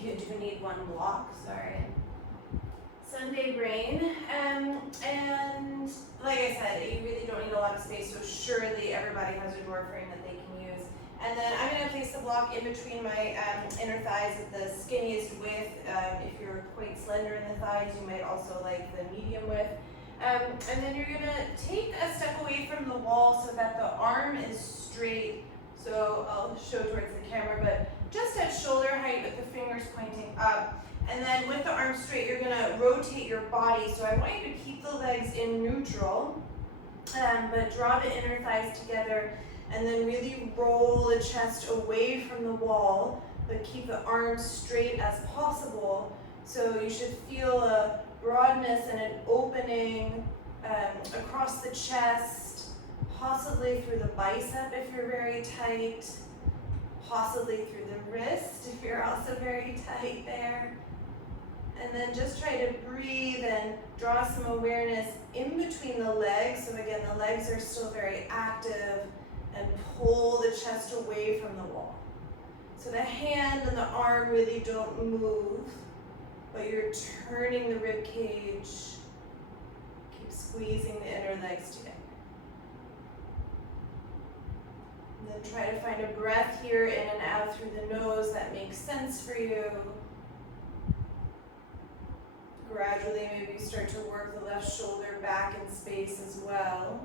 you do need one block, sorry. Sunday brain, and like I said, you really don't need a lot of space, so surely everybody has a door frame that they can use. And then I'm going to place the block in between my inner thighs at the skinniest width. If you're quite slender in the thighs, you might also like the medium width. And then you're going to take a step away from the wall so that the arm is straight. So I'll show towards the camera, but just at shoulder height with the fingers pointing up. And then with the arm straight, you're going to rotate your body. So I want you to keep the legs in neutral, but draw the inner thighs together, and then really roll the chest away from the wall, but keep the arms straight as possible. So you should feel a broadness and an opening across the chest, possibly through the bicep if you're very tight, possibly through the wrist if you're also very tight there. And then just try to breathe and draw some awareness in between the legs. So again, the legs are still very active, and pull the chest away from the wall. So the hand and the arm really don't move, but you're turning the rib cage. Keep squeezing the inner legs together. And then try to find a breath here in and out through the nose that makes sense for you. Gradually, maybe start to work the left shoulder back in space as well.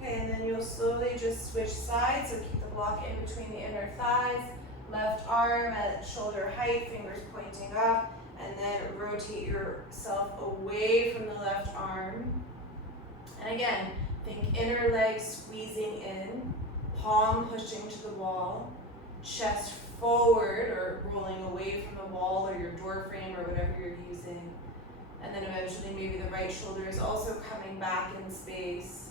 Okay, and then you'll slowly just switch sides, so keep the block in between the inner thighs, left arm at shoulder height, fingers pointing up, and then rotate yourself away from the left arm. And again, think inner leg squeezing in, palm pushing to the wall, chest forward or rolling away from the wall or your door frame or whatever you're using. And then eventually maybe the right shoulder is also coming back in space.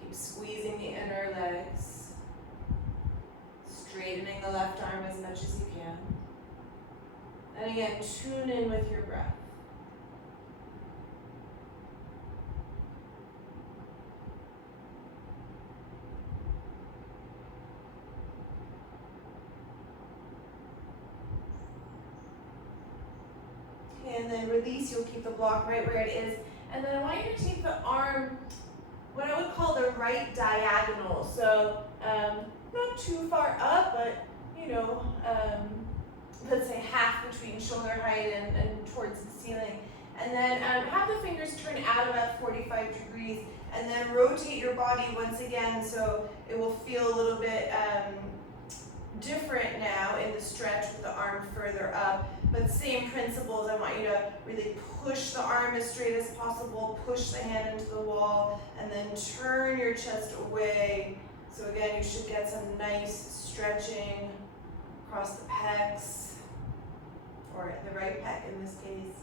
Keep squeezing the inner legs, straightening the left arm as much as you can. And again, tune in with your breath. And then release, you'll keep the block right where it is. And then I want you to take the arm, what I would call the right diagonal. So not too far up, but let's say half between shoulder height and towards the ceiling. And then have the fingers turn out about 45 degrees, and then rotate your body once again so it will feel a little bit different now in the stretch with the arm further up. But same principles, I want you to really push the arm as straight as possible, push the hand into the wall, and then turn your chest away. So again, you should get some nice stretching across the pecs, or the right pec in this case.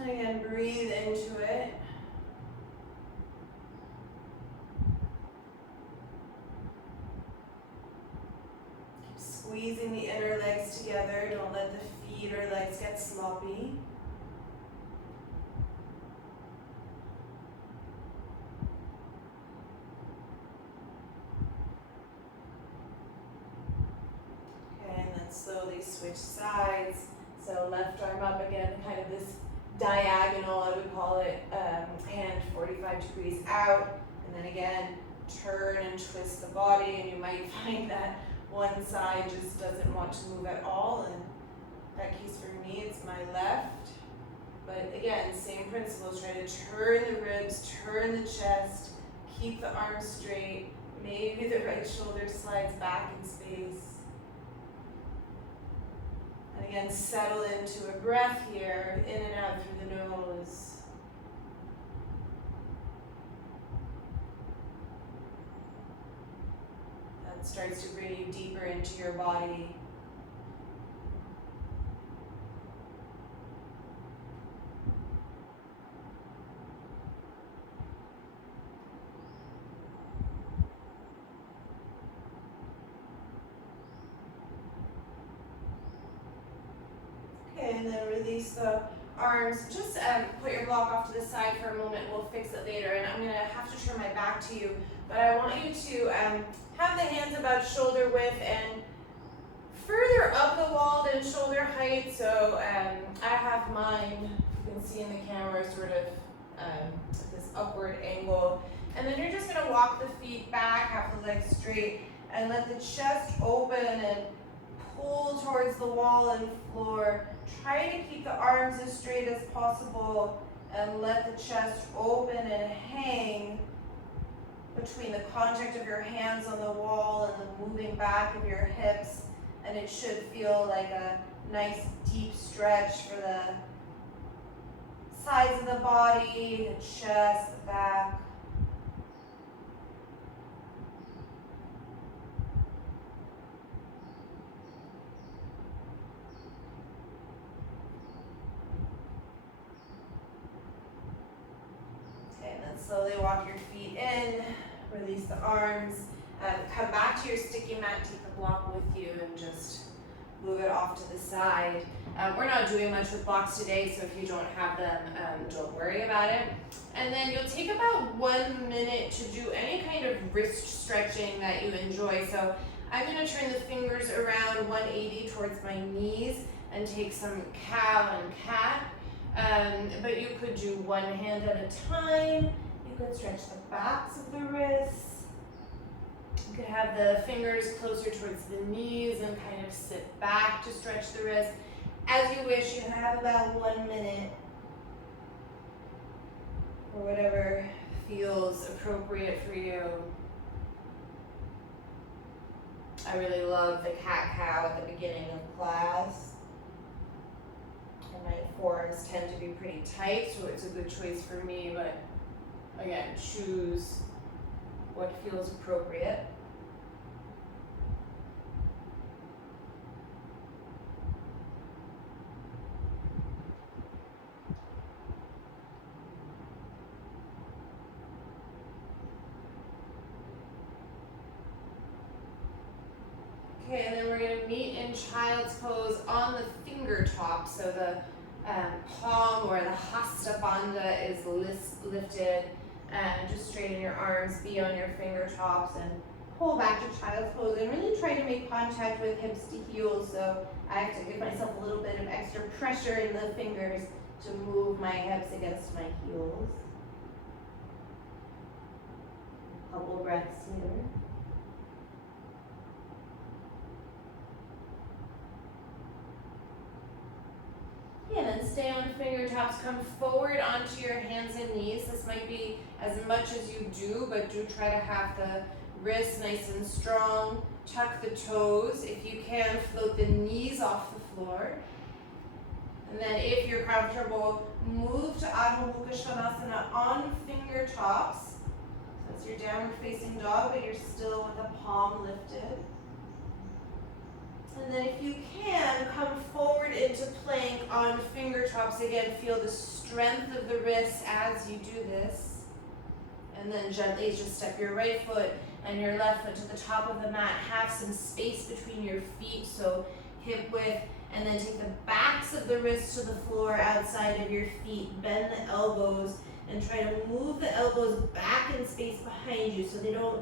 And again, breathe into it. Squeezing the inner legs together. Don't let the feet or legs get sloppy. Okay, and then slowly switch sides. So left arm up again, kind of this diagonal, I would call it, hand 45 degrees out. And then again, turn and twist the body, and you might find that one side just doesn't want to move at all, and in that case for me it's my left. But again, same principles, try to turn the ribs, turn the chest, keep the arms straight, maybe the right shoulder slides back in space. And again, settle into a breath here, in and out through the nose. Starts to bring you deeper into your body. and then release the arms. Just put your block off to the side for a moment. We'll fix it later. And I'm going to have to turn my back to you. But I want you to have the hands about shoulder width and further up the wall than shoulder height. So I have mine, you can see in the camera, sort of this upward angle. And then you're just going to walk the feet back, have the legs straight, and let the chest open and pull towards the wall and floor. Try to keep the arms as straight as possible and let the chest open and hang between the contact of your hands on the wall and the moving back of your hips. And it should feel like a nice deep stretch for the sides of the body, the chest, the back. Okay, and then slowly walk your feet in, release the arms. Come back to your sticky mat, take the block with you, and just move it off to the side. We're not doing much with blocks today, so if you don't have them, don't worry about it. And then you'll take about 1 minute to do any kind of wrist stretching that you enjoy. So I'm going to turn the fingers around 180 towards my knees and take some cow and cat. But you could do one hand at a time. You could stretch the backs of the wrists. You could have the fingers closer towards the knees and kind of sit back to stretch the wrist. As you wish, you have about 1 minute or whatever feels appropriate for you. I really love the cat-cow at the beginning of class. And my forearms tend to be pretty tight, so it's a good choice for me, but again, choose what feels appropriate. Okay, and then we're going to meet in child's pose on the finger top. So the palm or the hasta bandha is lifted, and just straighten your arms, be on your finger tops, and pull back to child's pose. And really try to make contact with hips to heels. So I have to give myself a little bit of extra pressure in the fingers to move my hips against my heels. A couple breaths here. And then stay on finger tops, come forward onto your hands and knees. This might be as much as you do, but do try to have the wrists nice and strong. Tuck the toes. If you can, float the knees off the floor. And then if you're comfortable, move to Adho Mukha Svanasana on finger tops. So that's your downward facing dog, but you're still with the palm lifted. And then if you can, come forward into plank on finger tops. Again, feel the strength of the wrists as you do this. And then gently just step your right foot and your left foot to the top of the mat. Have some space between your feet, so hip width. And then take the backs of the wrists to the floor outside of your feet. Bend the elbows and try to move the elbows back in space behind you so they don't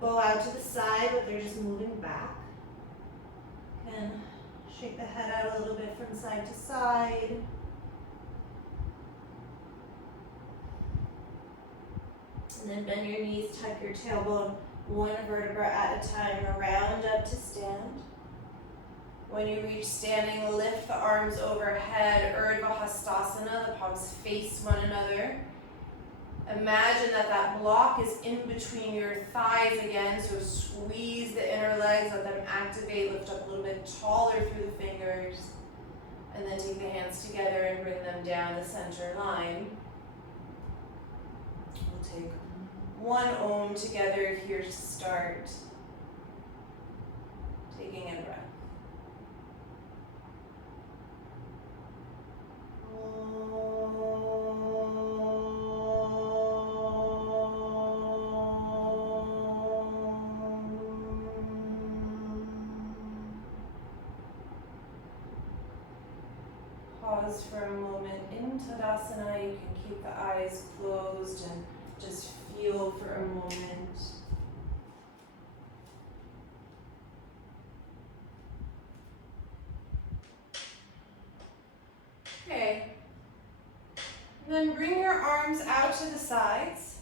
bow out to the side, but they're just moving back. And shake the head out a little bit from side to side. And then bend your knees, tuck your tailbone one vertebra at a time, round up to stand. When you reach standing, lift the arms overhead, Urdhva Hastasana, the palms face one another. Imagine that block is in between your thighs again, so squeeze the inner legs, let them activate, lift up a little bit taller through the fingers, and then take the hands together and bring them down the center line. We'll take one Om together here to start. Taking in breath. Pause for a moment in Tadasana. You can keep the eyes closed and just feel for a moment. Okay. Then bring your arms out to the sides.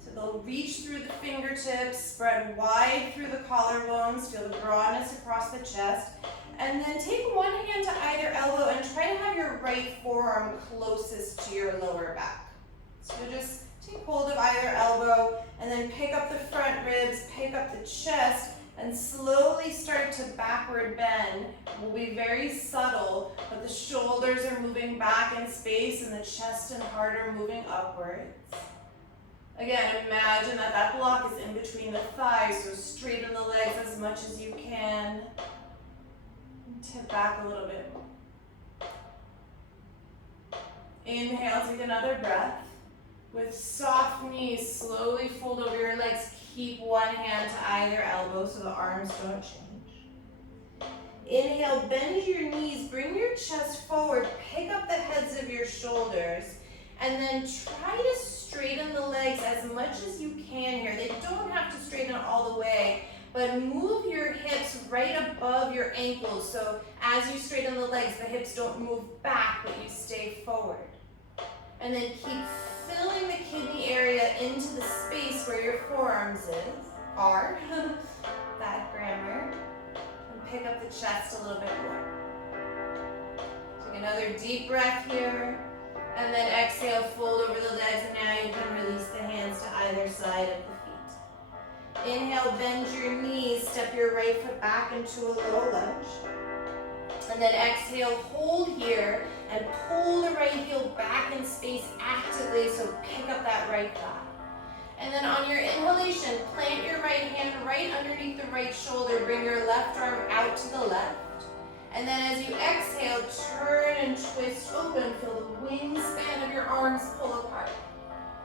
So they'll reach through the fingertips, spread wide through the collarbones, feel the broadness across the chest. And then take one hand to either elbow and try to have your right forearm closest to your lower back. So just take hold of either elbow and then pick up the front ribs, pick up the chest, and slowly start to backward bend. Will be very subtle, but the shoulders are moving back in space and the chest and heart are moving upwards. Again, imagine that that block is in between the thighs, so straighten the legs as much as you can. Tip back a little bit. Inhale, take another breath. With soft knees, slowly fold over your legs. Keep one hand to either elbow so the arms don't change. Inhale, bend your knees, bring your chest forward, pick up the heads of your shoulders, and then try to straighten the legs as much as you can here. They don't have to straighten all the way, but move your hips right above your ankles. So as you straighten the legs, the hips don't move back, but you stay forward. And then keep filling the kidney area into the space where your forearms are. Bad grammar. And pick up the chest a little bit more. Take another deep breath here. And then exhale, fold over the legs, and now you can release the hands to either side of the feet. Inhale, bend your knees, step your right foot back into a low lunge. And then exhale, hold here, and pull the right heel back in space actively, so pick up that right thigh. And then on your inhalation, plant your right hand right underneath the right shoulder, bring your left arm out to the left. And then as you exhale, turn and twist open, feel the wingspan of your arms pull apart.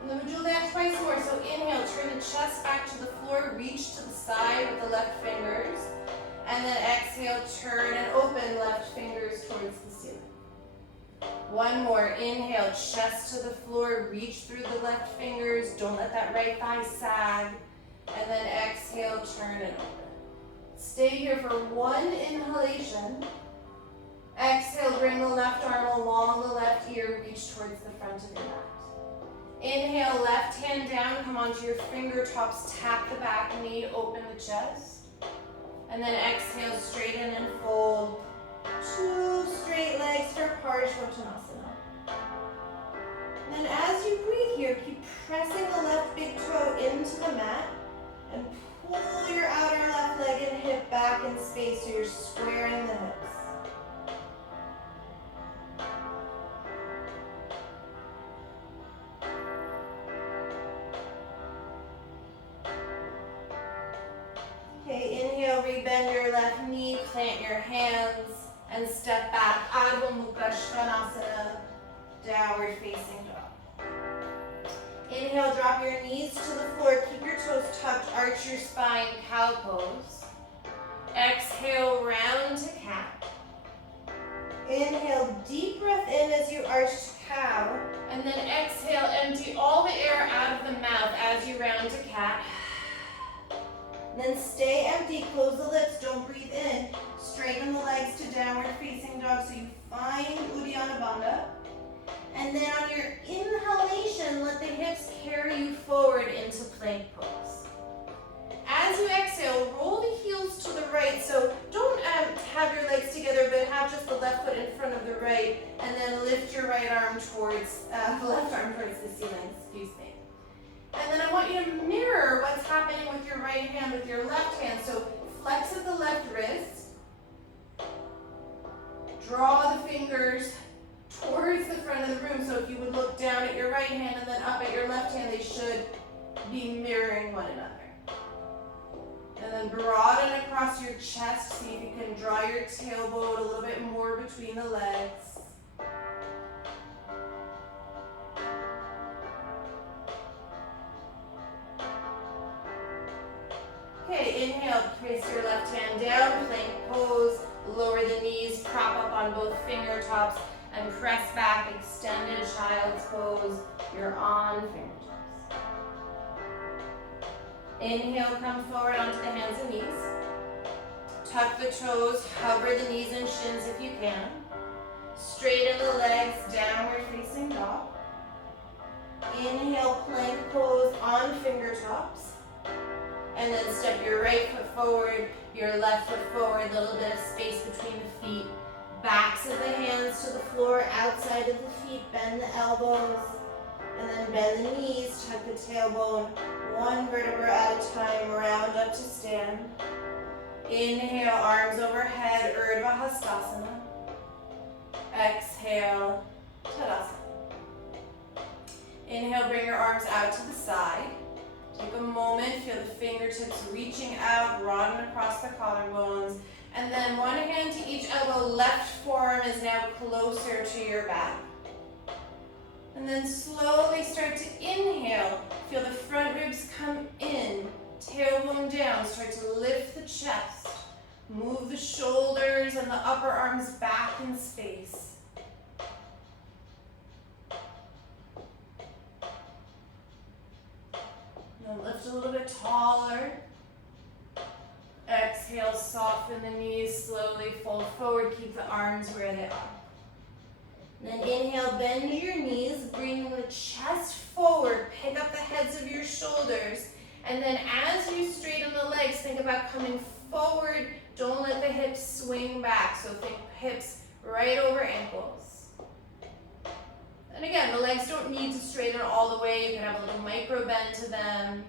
And then we'll do that twice more. So inhale, turn the chest back to the floor, reach to the side with the left fingers. And then exhale, turn and open left fingers towards the ceiling. One more, inhale, chest to the floor, reach through the left fingers, don't let that right thigh sag. And then exhale, turn and open. Stay here for one inhalation. Exhale, bring the left arm along the left ear, reach towards the front of your mat. Inhale, left hand down, come onto your fingertips, tap the back knee, open the chest. And then exhale, straighten and fold. 2 straight legs for Parsvottanasana. And then as you breathe here, keep pressing the left big toe into the mat and pull your outer left leg and hip back in space so you're squaring the hips. Okay, inhale, rebend your left knee, plant your hands, and step back. Adho Mukha Svanasana, downward facing dog. Inhale, drop your knees to the floor, keep your toes tucked, arch your spine, cow pose. Exhale, round to cat. Inhale, deep breath in as you arch to cow, and then exhale, empty all the air out of the mouth as you round to cat. Then stay empty, close the lips, don't breathe in. Straighten the legs to downward facing dog so you find Uddiyana Bandha. And then on your inhalation, let the hips carry you forward into plank pose. As you exhale, roll the heels to the right. So don't have your legs together, but have just the left foot in front of the right. And then lift your right arm towards, the left arm towards the ceiling, excuse me. And then I want you to mirror what's happening with your right hand with your left hand. So flex at the left wrist. Draw the fingers towards the front of the room. So if you would look down at your right hand and then up at your left hand, they should be mirroring one another. And then broaden across your chest. See if you can draw your tailbone a little bit more between the legs. Okay, inhale, place your left hand down, plank pose. Lower the knees, prop up on both fingertips, and press back, extended child's pose. You're on fingertips. Inhale, come forward onto the hands and knees. Tuck the toes, hover the knees and shins if you can. Straighten the legs, downward facing dog. Inhale, plank pose on fingertips. And then step your right foot forward, your left foot forward, a little bit of space between the feet. Backs of the hands to the floor, outside of the feet, bend the elbows. And then bend the knees, tuck the tailbone, one vertebra at a time, round up to stand. Inhale, arms overhead, Urdhva Hastasana. Exhale, Tadasana. Inhale, bring your arms out to the side. Take a moment, feel the fingertips reaching out, broaden across the collarbones. And then one hand to each elbow, left forearm is now closer to your back. And then slowly start to inhale. Feel the front ribs come in, tailbone down. Start to lift the chest. Move the shoulders and the upper arms back in space. Now lift a little bit taller. Exhale, soften the knees, slowly fold forward, keep the arms where they are. Then inhale, bend your knees, bring the chest forward, pick up the heads of your shoulders, and then as you straighten the legs, think about coming forward. Don't let the hips swing back, so think hips right over ankles. And again, the legs don't need to straighten all the way. You can have a little micro bend to them,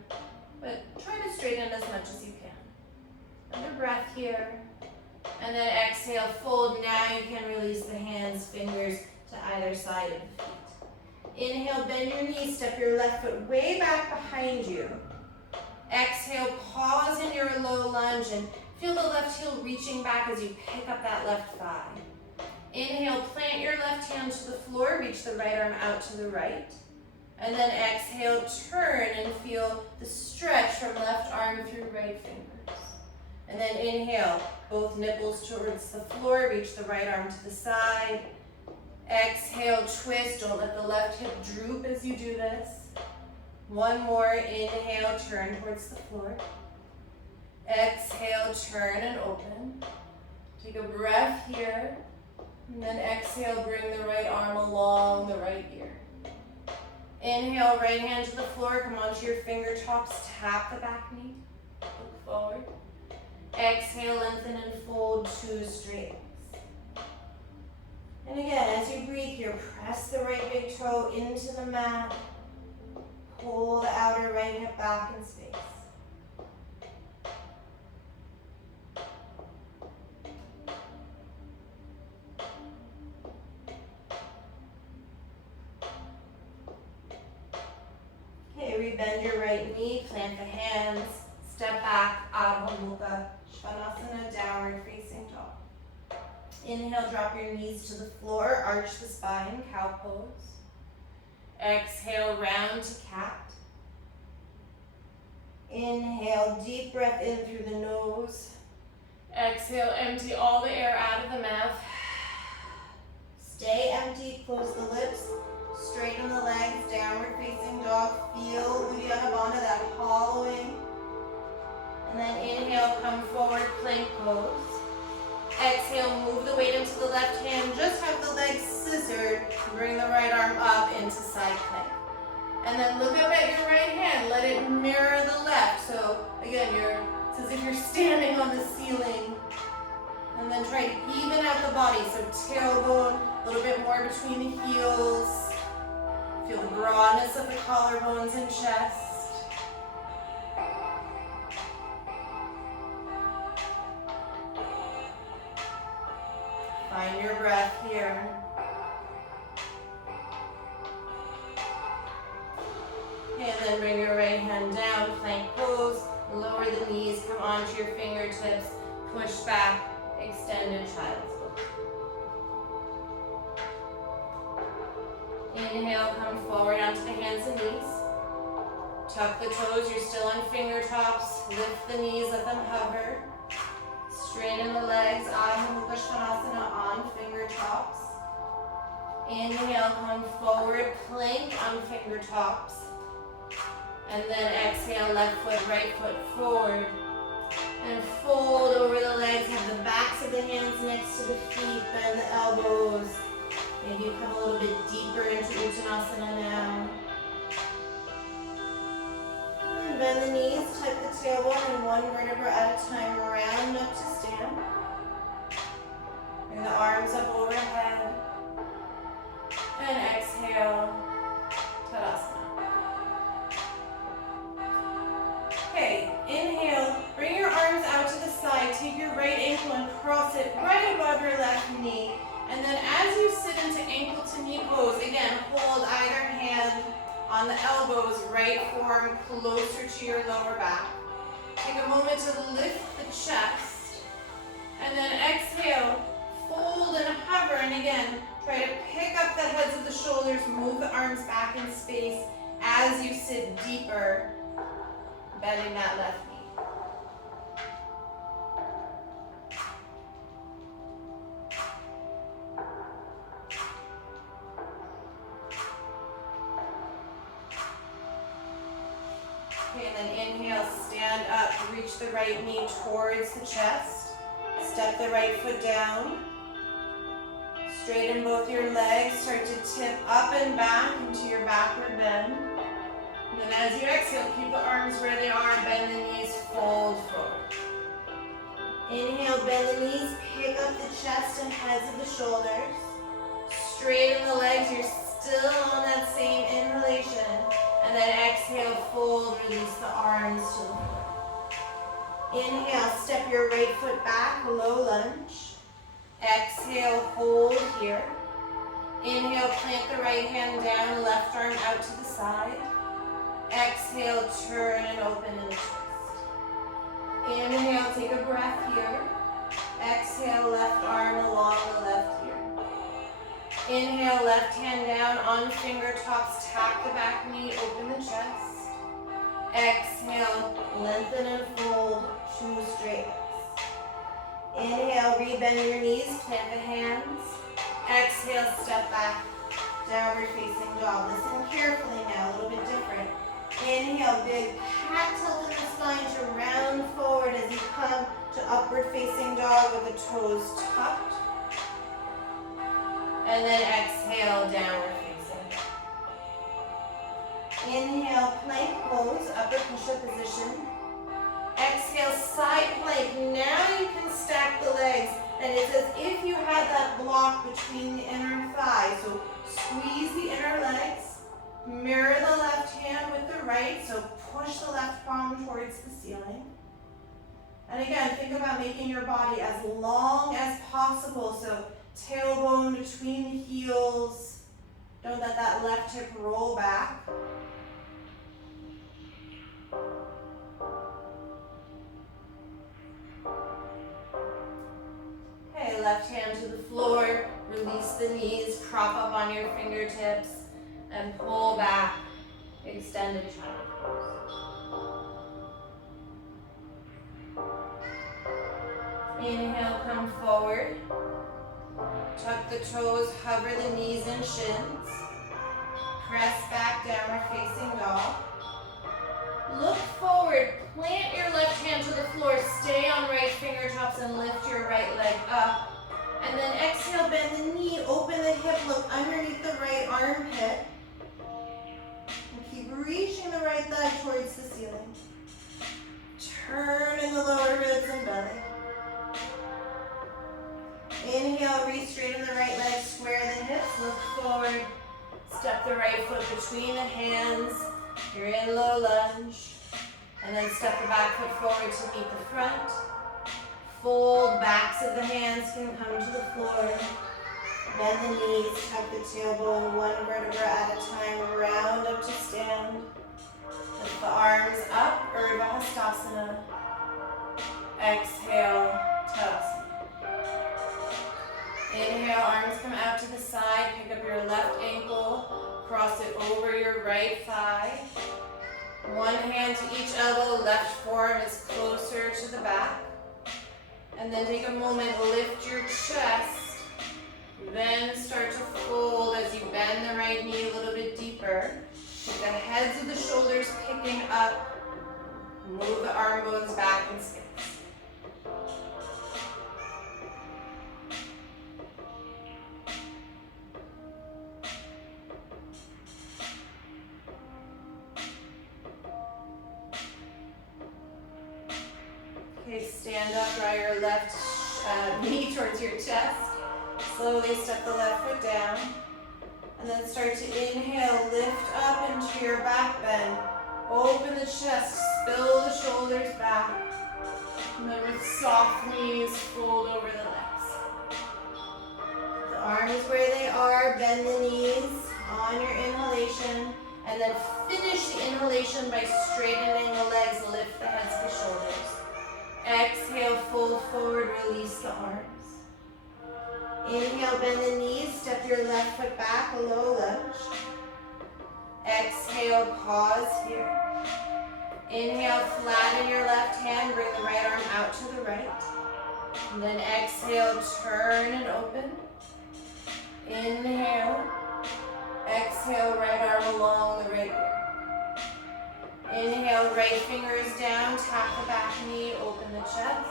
but try to straighten as much as you can. Another breath here. And then exhale, fold. Now you can release the hands, fingers to either side of the feet. Inhale, bend your knees, step your left foot way back behind you. Exhale, pause in your low lunge and feel the left heel reaching back as you pick up that left thigh. Inhale, plant your left hand to the floor, reach the right arm out to the right. And then exhale, turn and feel the stretch from left arm through right fingers. And then inhale, both nipples towards the floor, reach the right arm to the side. Exhale, twist, don't let the left hip droop as you do this. One more, inhale, turn towards the floor. Exhale, turn and open. Take a breath here. And then exhale, bring the right arm along the right ear. Inhale, right hand to the floor, come onto your fingertips, tap the back knee, look forward. Exhale, lengthen and fold to straight legs. And again, as you breathe here, press the right big toe into the mat. Pull the outer right hip back in space. Okay, rebend your right knee, plant the hands, step back, Adho Mukha Svanasana, downward facing dog. Inhale, drop your knees to the floor, arch the spine, cow pose. Exhale, round to cat. Inhale, deep breath in through the nose. Exhale, empty all the air out of the mouth. Stay empty, close the lips. Straighten the legs, downward facing dog. Feel Uddiyana Bandha, that hollowing. And then inhale, come forward, plank pose. Exhale, move the weight into the left hand. Just have the legs scissored. Bring the right arm up into side plank. And then look up at your right hand. Let it mirror the left. So again, it's as if you're standing on the ceiling. And then try to even out the body. So tailbone, a little bit more between the heels. Feel the broadness of the collarbones and chest. Find your breath here. Okay, and then bring your right hand down, plank pose. Lower the knees, come onto your fingertips. Push back, extended child's pose. Inhale, come forward onto the hands and knees. Tuck the toes, you're still on fingertips. Lift the knees, let them hover. Straighten the legs, Adho Mukha push Shavasana on fingertips. Inhale, come forward, plank on fingertips. And then exhale, left foot, right foot forward. And fold over the legs, have the backs of the hands next to the feet, bend the elbows. Maybe you come a little bit deeper into Uttanasana now. And bend the knees, tuck the tailbone, and one vertebra at a time, round up to stand. Bring the arms up overhead. And exhale, Tadasana. Okay, inhale, bring your arms out to the side, take your right ankle and cross it right above your left knee. And then as you sit into ankle to knee pose, again, hold either hand on the elbows, right forearm closer to your lower back. Take a moment to lift the chest. And then exhale, fold and hover, and again, try to pick up the heads of the shoulders, move the arms back in space as you sit deeper, bending that left knee. Okay, and then inhale, stand up, reach the right knee towards the chest, step the right foot down. Straighten both your legs, start to tip up and back into your backward bend. And then as you exhale, keep the arms where they are, bend the knees, fold forward. Inhale, bend the knees, pick up the chest and heads of the shoulders. Straighten the legs, you're still on that same inhalation. And then exhale, fold, release the arms to the floor. Inhale, step your right foot back, low lunge. Exhale, hold here. Inhale, plant the right hand down, left arm out to the side. Exhale, turn and open in the twist. Inhale, take a breath here. Exhale, left arm along the left ear. Inhale, left hand down on fingertips, tap the back knee, open the chest. Exhale, lengthen and fold, choose straight. Inhale, rebend your knees, plant the hands. Exhale, step back, downward facing dog. Listen carefully now, a little bit different. Inhale, big cat tilt in the spine to round forward as you come to upward facing dog with the toes tucked. And then exhale, downward facing dog. Inhale, plank pose, upper push-up position. Exhale, side plank. Now you can stack the legs, and it's as if you had that block between the inner thighs. So squeeze the inner legs, mirror the left hand with the right, so push the left palm towards the ceiling. And again, think about making your body as long as possible, so tailbone between the heels. Don't let that left hip roll back. Okay, left hand to the floor, release the knees, prop up on your fingertips, and pull back, extended child's pose. Inhale, come forward. Tuck the toes, hover the knees and shins. Press back, downward facing dog. Look forward, plant your left hand to the floor, stay on right fingertips and lift your right leg up. And then exhale, bend the knee, open the hip, look underneath the right armpit. And keep reaching the right thigh towards the ceiling. Turn in the lower ribs and belly. Inhale, re-straighten the right leg, square the hips, look forward. Step the right foot between the hands. You're in low lunge. And then step the back foot forward to meet the front. Fold, backs of the hands can come to the floor. Bend the knees, tuck the tailbone, one vertebra at a time, round up to stand. Lift the arms up, Urdhva Hastasana. Exhale, Tadasana. Inhale, arms come out to the side, pick up your left ankle, cross it over your right thigh. One hand to each elbow, left forearm is closer to the back. And then take a moment, lift your chest, then start to fold as you bend the right knee a little bit deeper. Keep the heads of the shoulders picking up. Move the arm bones back in space. Okay, stand up, draw your left knee towards your chest. Slowly step the left foot down. And then start to inhale, lift up into your back bend. Open the chest, spill the shoulders back. And then with soft knees, fold over the legs. The arms where they are, bend the knees on your inhalation. And then finish the inhalation by straightening the legs, lift the heads to the shoulders. Exhale, fold forward, release the arms. Inhale, bend the knees, step your left foot back, a low lunge. Exhale, pause here. Inhale, flatten your left hand, bring the right arm out to the right. And then exhale, turn and open. Inhale. Exhale, right arm along the right ear. Inhale, right fingers down, tap the back knee, open the chest.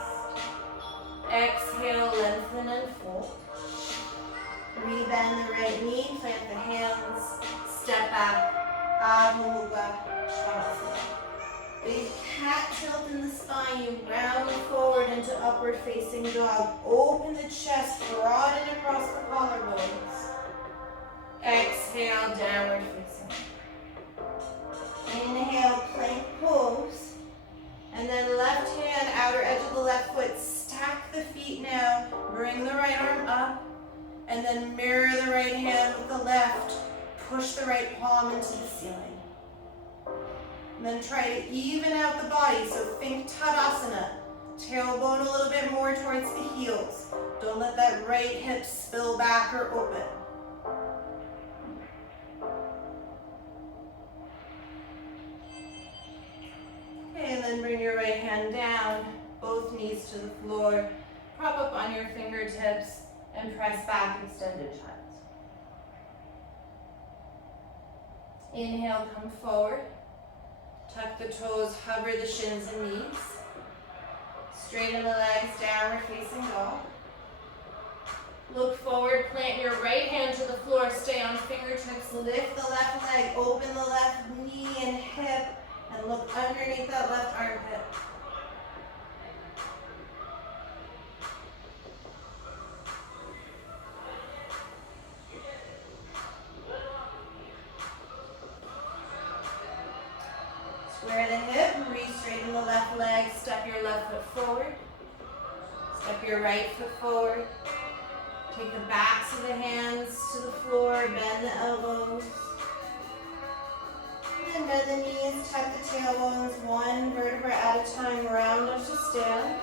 Exhale, lengthen and fold. Rebend the right knee, plant the hands, step back, Adho Mukha Shavasana. Big cat tilt in the spine, you round forward into upward facing dog. Open the chest, broaden across the collarbones. Exhale, downward facing. Inhale, plank pose. And then left hand, outer edge of the left foot, stack the feet now, bring the right arm up. And then mirror the right hand with the left. Push the right palm into the ceiling. And then try to even out the body. So think Tadasana. Tailbone a little bit more towards the heels. Don't let that right hip spill back or open. Okay, and then bring your right hand down. Both knees to the floor. Prop up on your fingertips. And press back, extended child. Inhale, come forward. Tuck the toes, hover the shins and knees. Straighten the legs, downward facing dog. Look forward, plant your right hand to the floor, stay on fingertips, lift the left leg, open the left knee and hip, and look underneath that left armpit. Square the hip, re-straighten the left leg, step your left foot forward. Step your right foot forward. Take the backs of the hands to the floor, bend the elbows. And then bend the knees, tuck the tailbones, one vertebra at a time, round up to stand.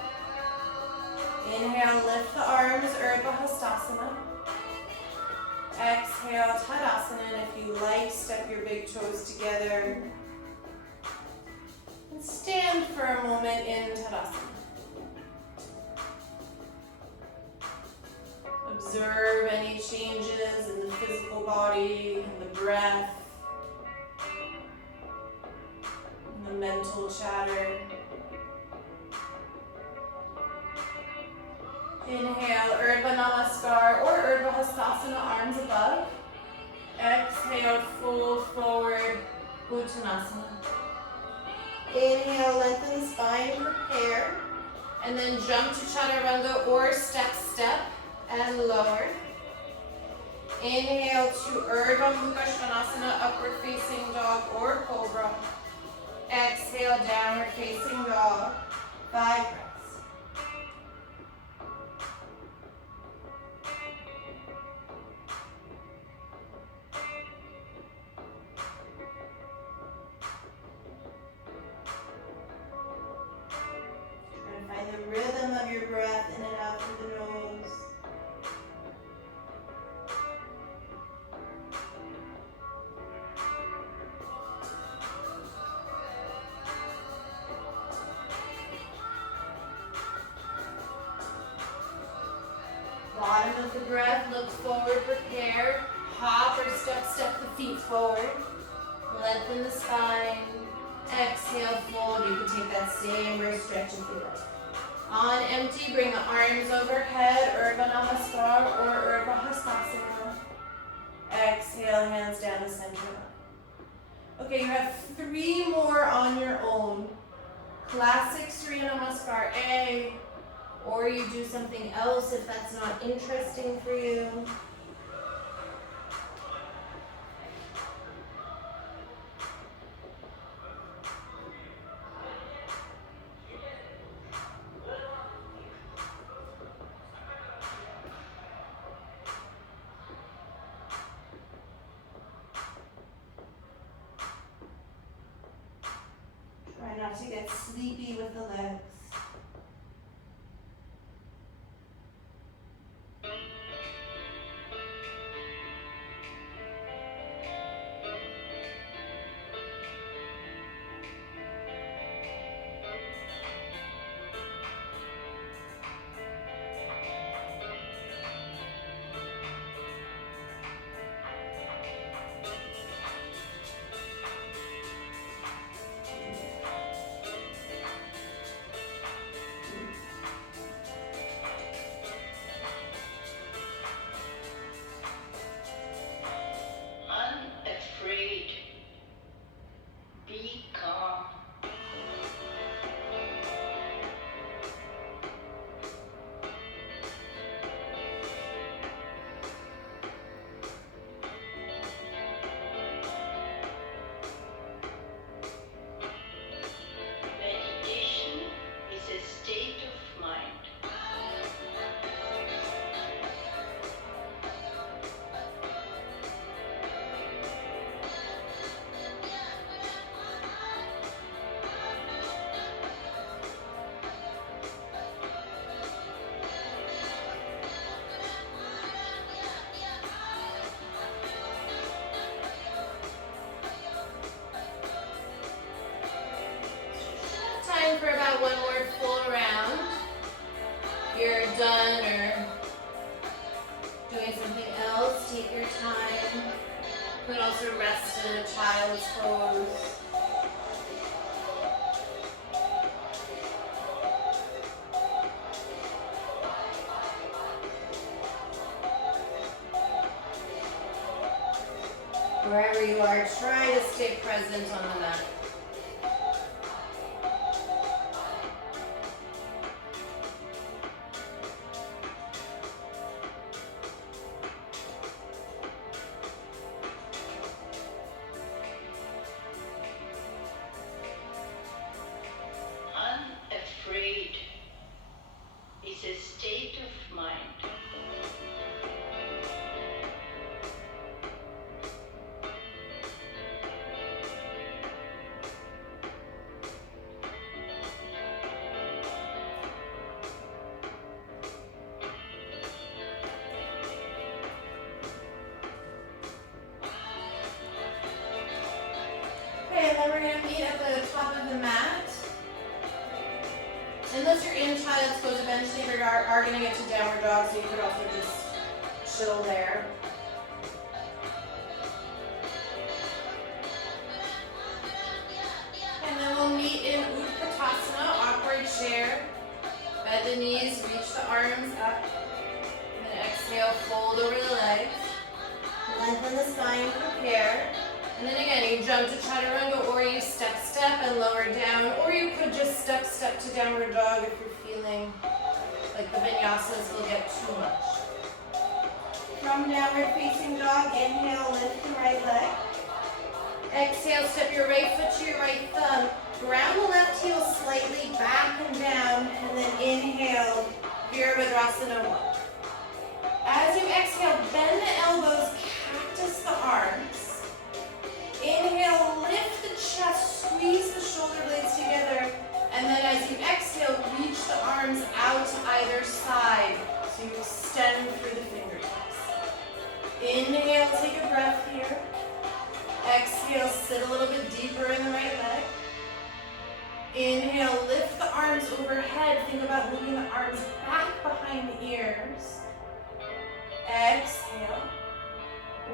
Inhale, lift the arms, Urdhva Hastasana. Exhale, Tadasana, and if you like, step your big toes together. And stand for a moment in Tadasana. Observe any changes in the physical body, in the breath, in the mental chatter. Inhale, Urdhva Namaskar or Urdhva Hastasana, arms above. Exhale, fold forward, Uttanasana. Inhale, lengthen the spine, prepare. And then jump to Chaturanga or step, and lower. Inhale to Urdhva Mukha Svanasana, upward facing dog or cobra. Exhale, downward facing dog. 5 breaths. Try to find the rhythm of your breath in and out through the nose. bottom of the breath, look forward, prepare. Hop or step the feet forward. Lengthen the spine. Exhale, fold. You can take that same wrist stretch if you like. On empty, bring the arms overhead, Urdhva Namaskar or Urdhva Hastasana. Exhale, hands down to center. Okay, you have 3 more on your own. Classic Surya Namaskar A, or you do something else if that's not interesting for you. Try not to get sleepy with the legs. For about 1 more full round. You're done or doing something else, take your time. You can also rest in a child's pose. Wherever you are, try to stay present on the mat. And then we're going to meet at the top of the mat. Unless you're in child's pose, eventually we are going to get to downward dog, so you could also just chill there. And then we'll meet in Utkatasana, awkward chair. Bend the knees, reach the arms up. And then exhale, fold over the legs. Lengthen the spine, prepare. And then again, you jump to Chaturanga, or you step and lower down, or you could just step to downward dog if you're feeling like the vinyasas will get too much. From downward facing dog, inhale, lift the right leg. Exhale, step your right foot to your right thumb. Ground the left heel slightly back and down, and then inhale, Virabhadrasana 1. As you exhale, bend the elbows, cactus the arms. Inhale, lift the chest, squeeze the shoulder blades together, and then as you exhale, reach the arms out to either side, so you extend through the fingertips. Inhale, take a breath here. Exhale, sit a little bit deeper in the right leg. Inhale, lift the arms overhead. Think about moving the arms back behind the ears. Exhale.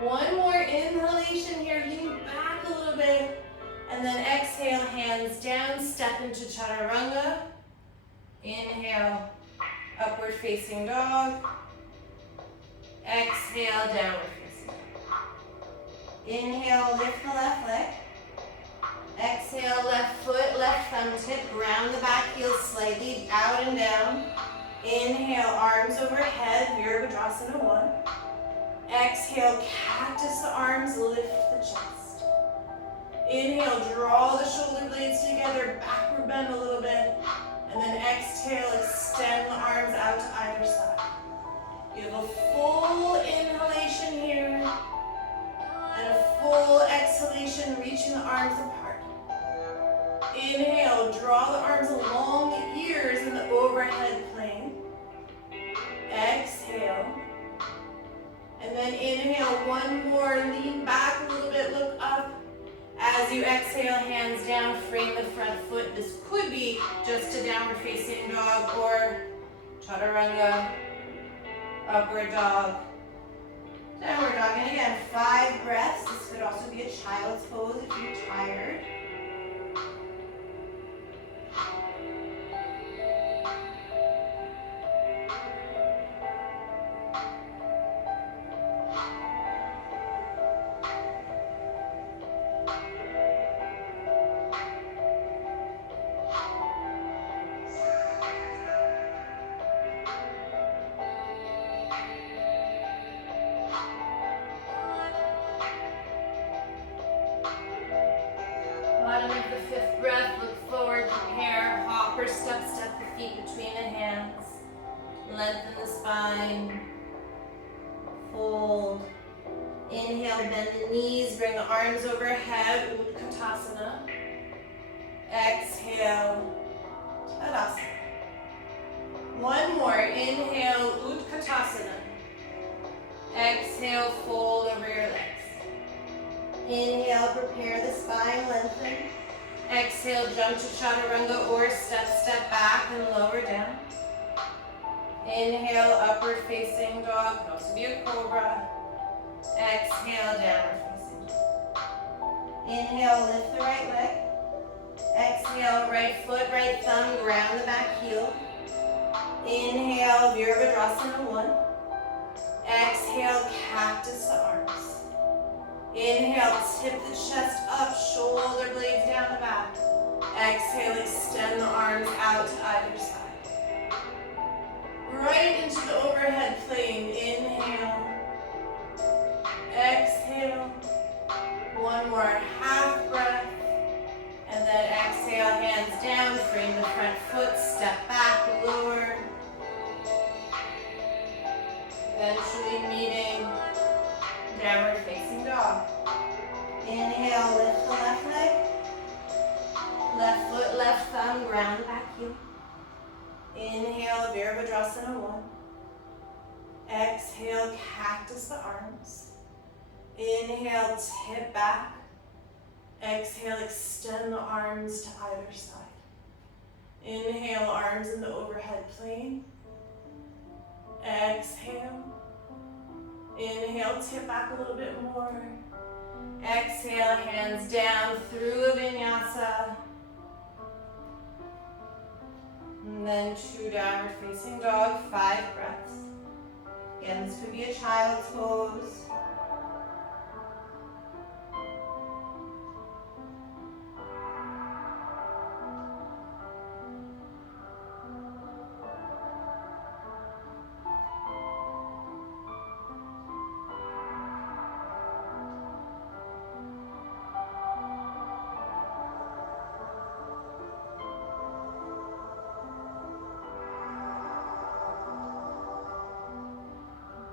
One more inhalation here, lean back a little bit, and then exhale, hands down, step into Chaturanga. Inhale, upward facing dog. Exhale, downward facing dog. Inhale, lift the left leg. Exhale, left foot, left thumb tip, ground the back heel slightly out and down. Inhale, arms overhead, Virabhadrasana 1. Exhale, cactus the arms, lift the chest. Inhale, draw the shoulder blades together, backward bend a little bit. And then exhale, extend the arms out to either side. You have a full inhalation here, and a full exhalation, reaching the arms apart. Inhale, draw the arms along the ears in the overhead plane. Exhale. And then inhale, one more, lean back a little bit, look up. As you exhale, hands down, frame the front foot. This could be just a downward facing dog or Chaturanga, upward dog, downward dog. And again, 5 breaths. This could also be a child's pose if you're tired. Bottom of the 5th breath, look forward, prepare, hopper, step the feet between the hands. Lengthen the spine, fold. Inhale, bend the knees, bring the arms overhead, Utkatasana. Exhale, Tadasana. One more, inhale, Utkatasana. Exhale, fold over your legs. Inhale, prepare the spine, lengthen. Exhale, jump to Chaturanga or step back and lower down. Inhale, upward facing dog, can also be a cobra. Exhale, downward facing dog. Inhale, lift the right leg. Exhale, right foot, right thumb, ground the back heel. Inhale, Virabhadrasana 1. Exhale, cactus the arms. Inhale, tip the chest up, shoulder blades down the back. Exhale, extend the arms out to either side. Right into the overhead plane. Inhale. Exhale. One more half breath. And then exhale, hands down, frame the front foot, step back, lower. Eventually meeting downward facing dog. Inhale, lift the left leg. Left foot, left thumb, ground the back heel. Inhale, Virabhadrasana 1. Exhale, cactus the arms. Inhale, tip back. Exhale, extend the arms to either side. Inhale, arms in the overhead plane. Exhale. Inhale, tip back a little bit more. Exhale, hands down through a vinyasa. And then 2 downward facing dog, 5 breaths. Again, this could be a child's pose.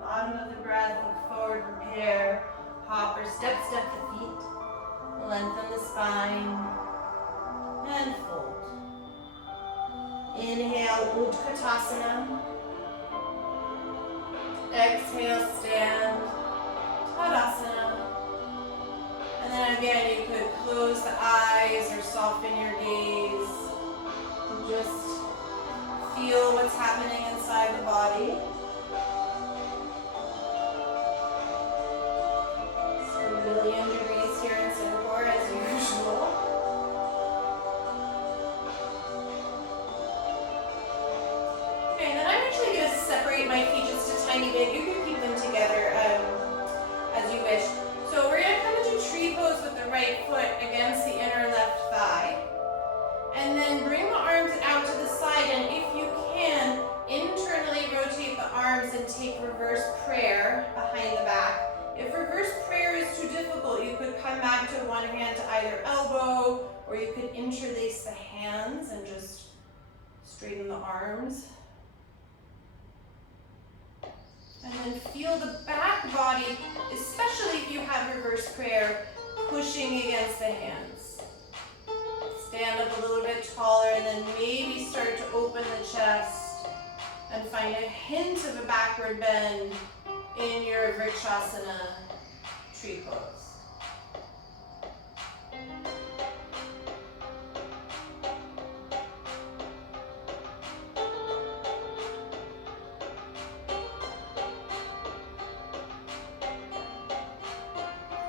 Bottom of the breath, look forward, prepare. Hopper, step the feet. Lengthen the spine. And fold. Inhale, Utkatasana. Exhale, stand. Tadasana. And then again, you could close the eyes or soften your gaze. And just feel what's happening inside the body. tiny bit. You can keep them together as you wish. So we're going to come into tree pose with the right foot against the inner left thigh. And then bring the arms out to the side, and if you can, internally rotate the arms and take reverse prayer behind the back. If reverse prayer is too difficult, you could come back to one hand to either elbow, or you could interlace the hands and just straighten the arms. And then feel the back body, especially if you have reverse prayer, pushing against the hands. Stand up a little bit taller, and then maybe start to open the chest and find a hint of a backward bend in your Vrikshasana tree pose.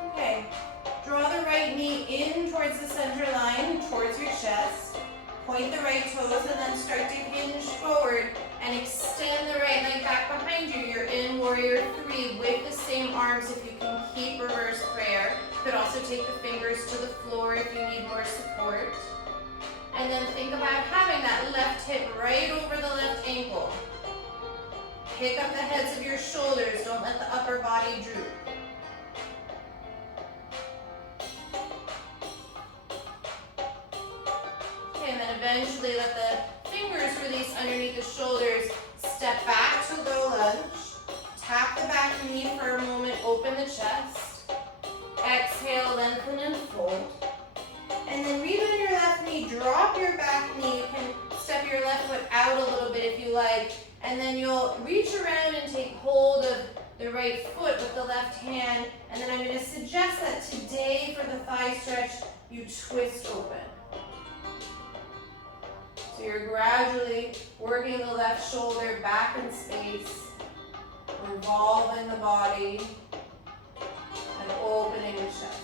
Okay, draw the right knee in towards the center line, towards your chest. Point the right toes and then start to hinge forward and extend the right leg back behind you. You're in warrior 3 with the same arms if you can keep reverse prayer. You could also take the fingers to the floor if you need more support. And then think about having that left hip right over the left ankle. Pick up the heads of your shoulders. Don't let the upper body droop. And then eventually let the fingers release underneath the shoulders. Step back to low lunge. Tap the back knee for a moment. Open the chest. Exhale, lengthen and fold. And then rebend your left knee. Drop your back knee. You can step your left foot out a little bit if you like. And then you'll reach around and take hold of the right foot with the left hand. And then I'm going to suggest that today for the thigh stretch, you twist open. So you're gradually working the left shoulder back in space, revolving the body, and opening the chest.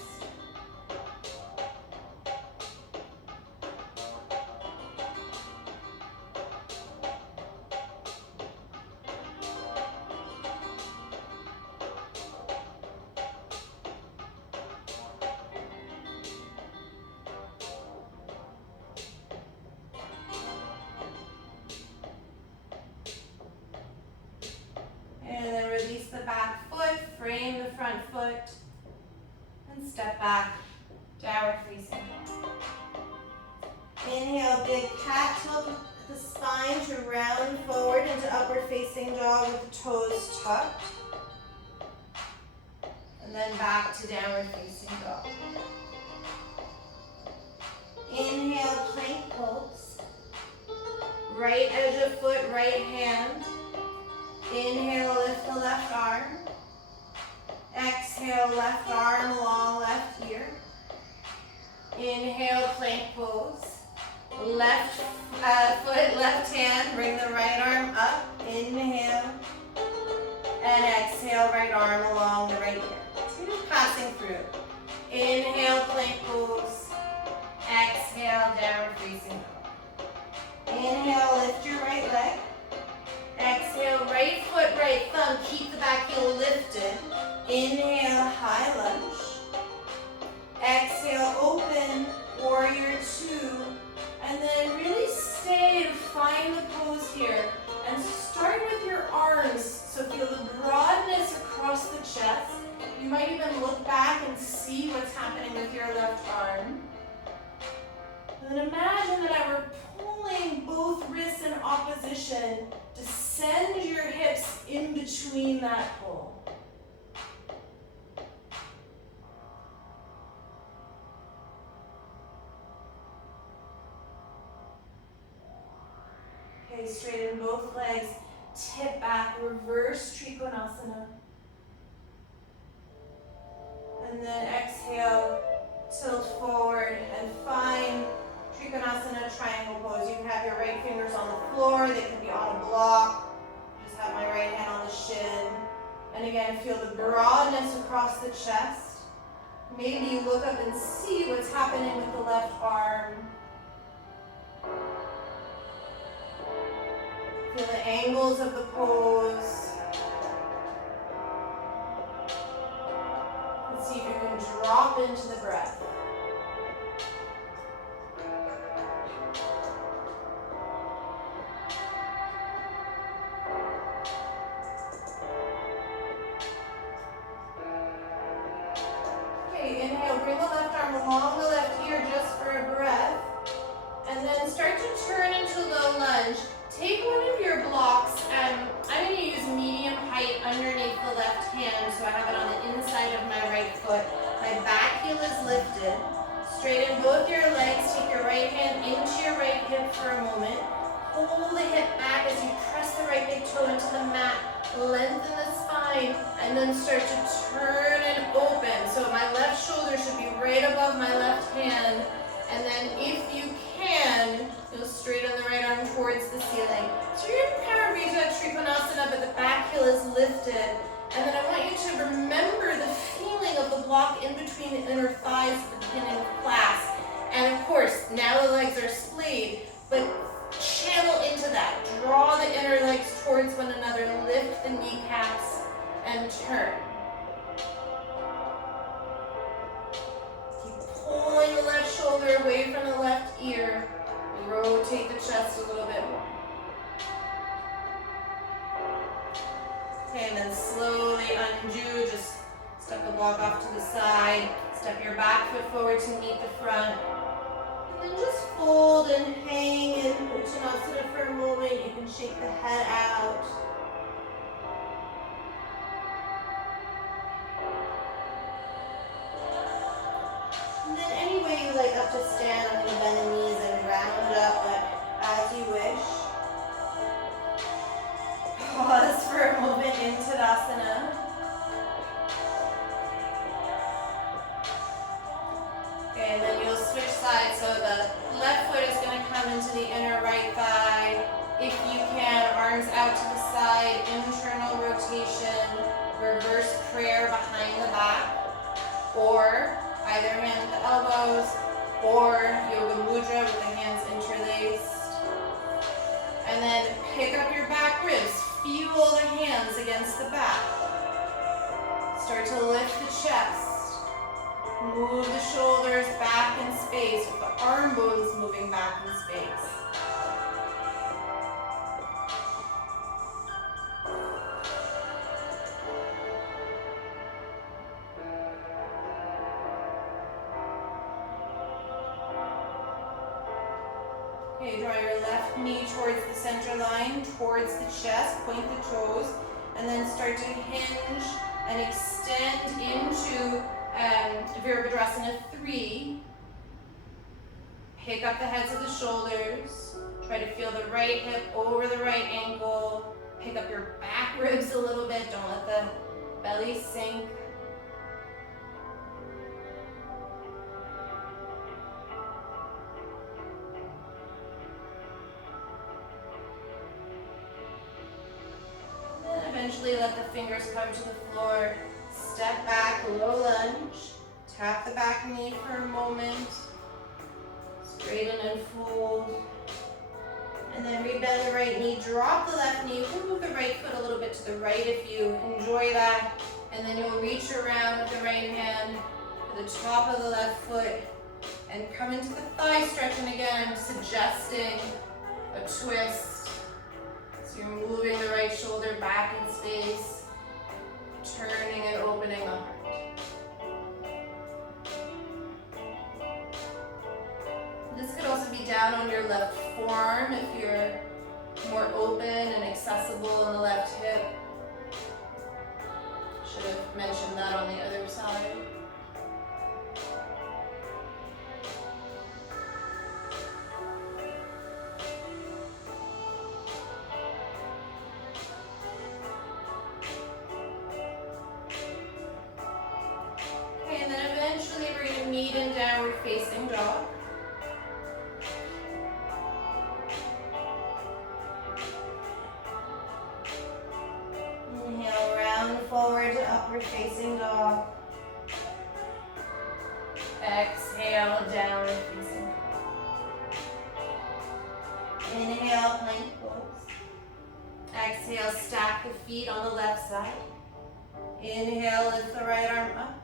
And then release the back foot, frame the front foot, and step back, downward facing dog. Inhale, big cat, tilt the spine to round forward into upward facing dog with the toes tucked. And then back to downward facing dog. Inhale, plank pose. Right edge of foot, right hand. Inhale, lift the left arm. Exhale, left arm along left ear. Inhale, plank pose. Left foot, left hand, bring the right arm up. Inhale. And exhale, right arm along the right ear. So you're just passing through. Inhale, plank pose. Exhale, downward facing dog. Inhale, lift your right leg. Exhale, right foot, right thumb. Keep the back heel lifted. Inhale, high lunge. Exhale, open, warrior 2. And then really stay and find the pose here. And start with your arms. So feel the broadness across the chest. You might even look back and see what's happening with your left arm. And then imagine that we're pulling both wrists in opposition to send your hips in between that pull. Okay, straighten both legs, tip back, reverse Trikonasana. And then exhale, tilt forward and find Trikonasana triangle pose. You can have your right fingers on the floor, they can be on a block. Just have my right hand on the shin. And again, feel the broadness across the chest. Maybe you look up and see what's happening with the left arm. Feel the angles of the pose. can drop into the breath. Okay, inhale, bring the left arm along the left ear just for a breath. And then start to turn into low lunge. Take one of your blocks, and I'm going to use medium height underneath the left hand, so I have it on the inside of my right foot. My back heel is lifted. Straighten both your legs. Take your right hand into your right hip for a moment. Hold the hip back as you press the right big toe into the mat. Lengthen the spine, and then start to turn and open. So my left shoulder should be right above my left hand. And then if you can, you'll straighten the right arm towards the ceiling. So you're in Parabhija Trikonasana, but the back heel is lifted. And then I want you to remember the feeling of the block in between the inner thighs at the beginning of class. And of course, now the legs are splayed, but channel into that. Draw the inner legs towards one another. Lift the kneecaps and turn. Pulling the left shoulder away from the left ear. Rotate the chest a little bit more. Okay, and then slowly undo. Just step the block off to the side. Step your back foot forward to meet the front. And then just fold and hang in Uttanasana for a moment. You can shake the head out. And then any way you like up to stand, I'm going to bend the knees and round up, but as you wish. Pause for a moment in Tadasana. Okay, and then you'll switch sides. So the left foot is going to come into the inner right thigh. If you can, arms out to the side, internal rotation, reverse prayer behind the back, or either hand at the elbows, or yoga mudra with the hands interlaced. And then pick up your back ribs. Feel the hands against the back. Start to lift the chest. Move the shoulders back in space with the arm bones moving back in space. Okay, draw your left knee towards the center line, towards the chest, point the toes, and then start to hinge and extend into Virabhadrasana 3. Pick up the heads of the shoulders. Try to feel the right hip over the right ankle. Pick up your back ribs a little bit. Don't let the belly sink. Eventually let the fingers come to the floor. Step back, low lunge. Tap the back knee for a moment. Straighten and fold. And then rebend the right knee. Drop the left knee. Move the right foot a little bit to the right if you enjoy that. And then you'll reach around with the right hand to the top of the left foot and come into the thigh stretch. And again, suggesting a twist. So you're moving the right shoulder back in space, turning and opening the heart. This could also be down on your left forearm if you're more open and accessible on the left hip. Should have mentioned that on the other side. Okay, and then eventually we're going to meet in downward facing dog. Inhale, round forward to upward facing dog. Exhale, downward facing dog. Inhale, plank pose. Exhale, stack the feet on the left side. Inhale, lift the right arm up.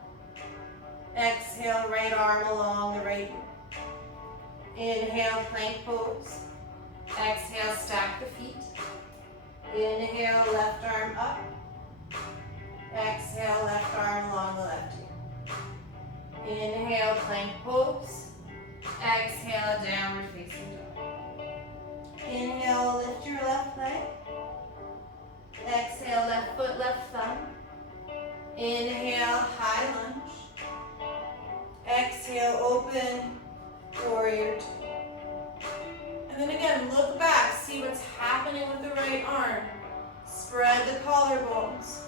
Exhale, right arm along the right. Inhale, plank pose. Exhale, stack the feet. Inhale, left arm up. Exhale, left arm along the left heel. Inhale, plank pose. Exhale, downward facing dog. Inhale, lift your left leg. Exhale, left foot, left thumb. Inhale, high lunge. Exhale, open, warrior two. And then again, look back, see what's happening with the right arm. Spread the collarbones.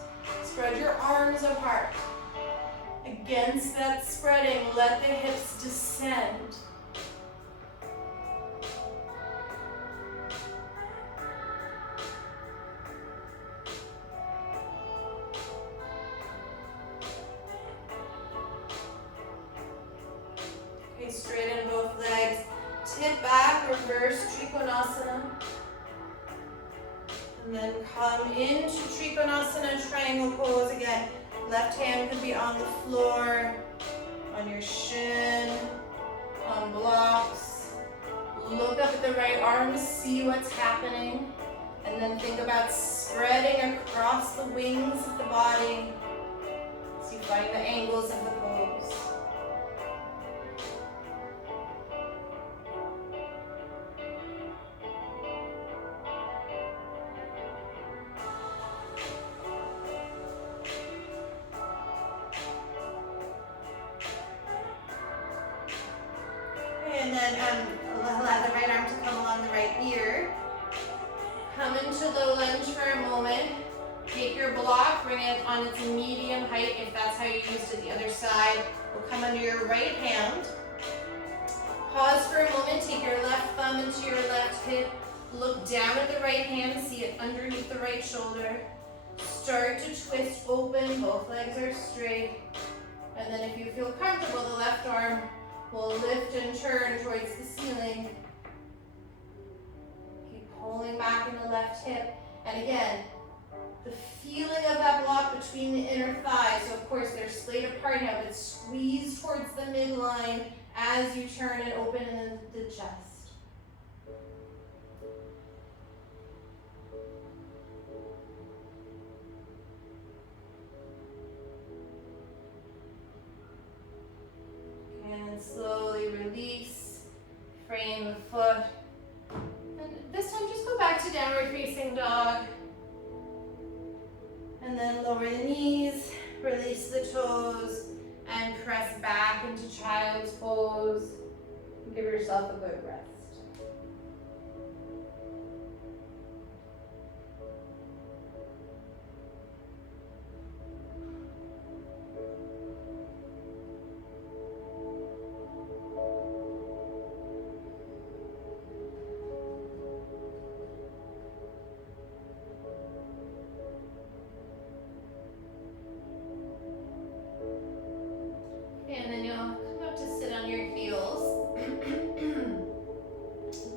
Spread your arms apart. Against that spreading, let the hips descend. Okay, straighten both legs. Tip back, reverse Trikonasana. And then come into Trikonasana, triangle pose again. Left hand could be on the floor, on your shin, on blocks. Look up at the right arm, see what's happening. And then think about spreading across the wings of the body. So you find the angles of the pose. And then allow the right arm to come along the right ear. Come into the lunge for a moment. Take your block, bring it on its medium height if that's how you used it. The other side will come under your right hand. Pause for a moment, take your left thumb into your left hip. Look down at the right hand, see it underneath the right shoulder. Start to twist open, both legs are straight. And then if you feel comfortable, the left arm will lift and turn towards the ceiling. Keep pulling back in the left hip. And again, the feeling of that block between the inner thighs. So of course they're splayed apart now, but squeeze towards the midline as you turn and open in the chest. And then slowly release, frame the foot. And this time just go back to downward facing dog. And then lower the knees, release the toes, and press back into child's pose. Give yourself a good rest. And then you'll come up to sit on your heels.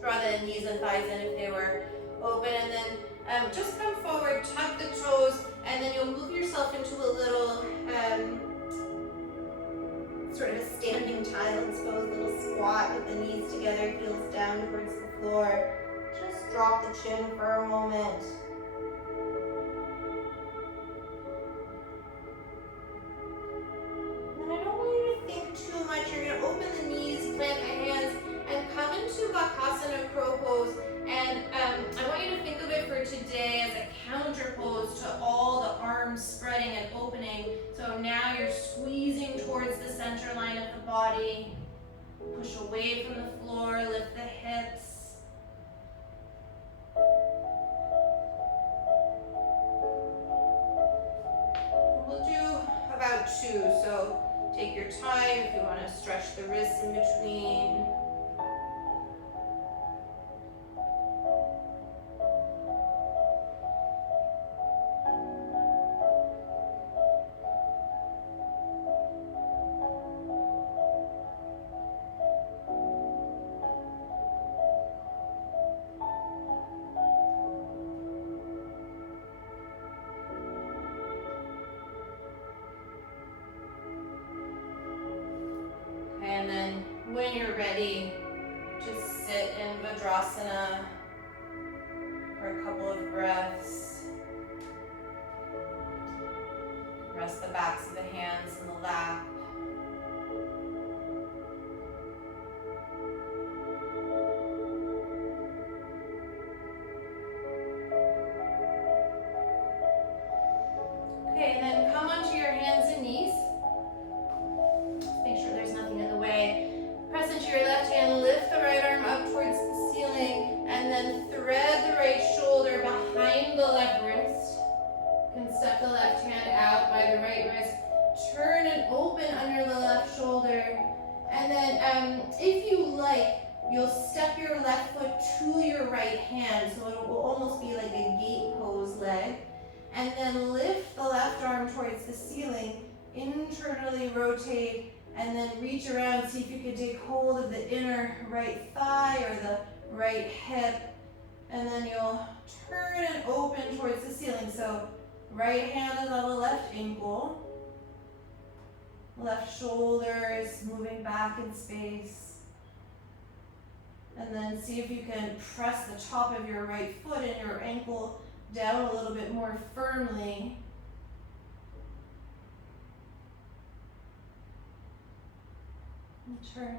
Draw the knees and thighs in if they were open, and then just come forward, tuck the toes, and then you'll move yourself into a little sort of a standing child's pose, little squat with the knees together, heels down towards the floor. Just drop the chin for a moment. Too much. You're going to open the knees, plant the hands, and come into Bakasana crow pose. And I want you to think of it for today as a counter pose to all the arms spreading and opening. So now you're squeezing towards the center line of the body. Push away from the floor, lift the hips. We'll do about two. So take your time if you want to stretch the wrists in between. and then when you're ready, just sit in Vajrasana for a couple of breaths. Rest the backs of the hands in the lap. Okay, and then come onto your hands and knees. Make sure there's nothing in the way. Press into your left hand, lift the right arm up towards the ceiling, and then thread the right shoulder behind the left wrist. You can step the left hand out by the right wrist. Turn and open under the left shoulder. And then if you like, you'll step your left foot to your right hand, so it will almost be like a gate pose leg. And then lift the left arm towards the ceiling, internally rotate, and then reach around, see if you can take hold of the inner right thigh or the right hip. And then you'll turn and open towards the ceiling. So right hand is on the left ankle. Left shoulder is moving back in space. And then see if you can press the top of your right foot and your ankle down a little bit more firmly. And turn.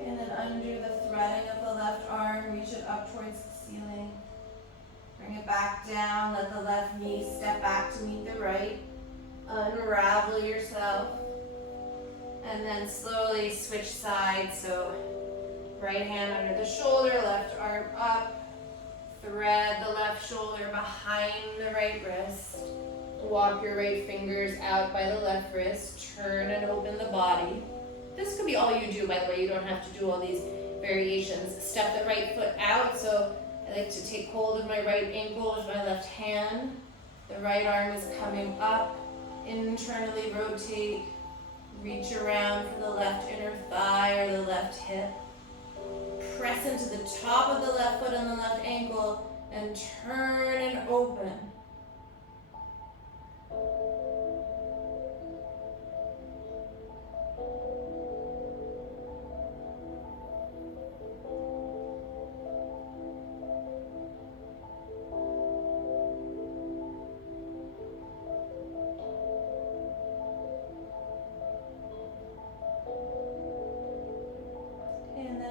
And then undo the threading of the left arm, reach it up towards the ceiling. Bring it back down, let the left knee step back to meet the right. Unravel yourself. And then slowly switch sides. So right hand under the shoulder, left arm up. Thread the left shoulder behind the right wrist. Walk your right fingers out by the left wrist. Turn and open the body. This could be all you do, by the way. You don't have to do all these variations. Step the right foot out. So I like to take hold of my right ankle with my left hand. The right arm is coming up. Internally rotate. Reach around for the left inner thigh or the left hip. Press into the top of the left foot and the left ankle and turn and open.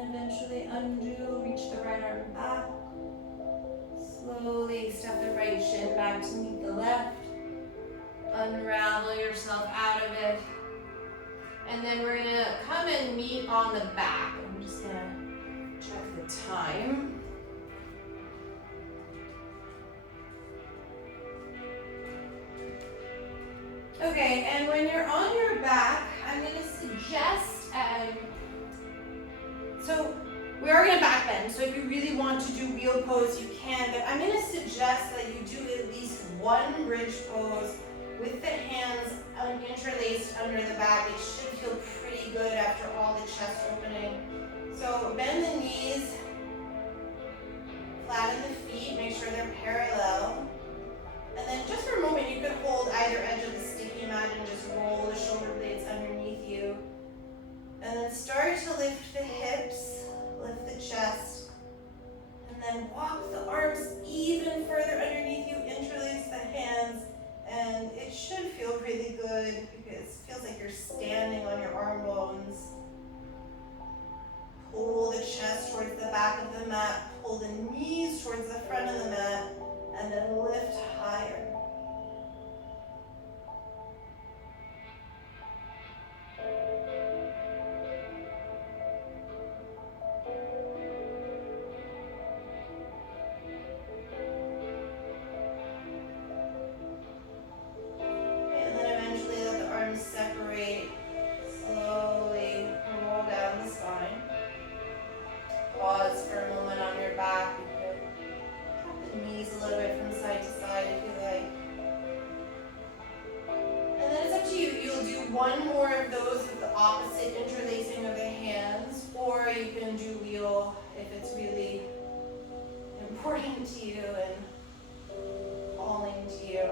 Eventually undo, reach the right arm back. Slowly step the right shin back to meet the left. Unravel yourself out of it. And then we're gonna come and meet on the back. I'm just gonna check the time. Okay, and when you're on your back, I'm gonna suggest, so we are going to back bend, so if you really want to do wheel pose, you can, but I'm going to suggest that you do at least one bridge pose with the hands interlaced under the back. It should feel pretty good after all the chest opening. So bend the knees, flatten the feet, make sure they're parallel. And then just for a moment, you could hold either edge of the sticky mat and just roll the shoulder blades underneath you. And then start to lift the hips, lift the chest, and then walk the arms even further underneath you, interlace the hands, and it should feel really good because it feels like you're standing on your arm bones. Pull the chest towards the back of the mat, pull the knees towards the front of the mat, and then lift higher. Separate, slowly roll down the spine. Pause for a moment on your back. You could tap the knees a little bit from side to side if you like. one more of those with the opposite interlacing of the hands, or you can do wheel if it's really important to you and calling to you.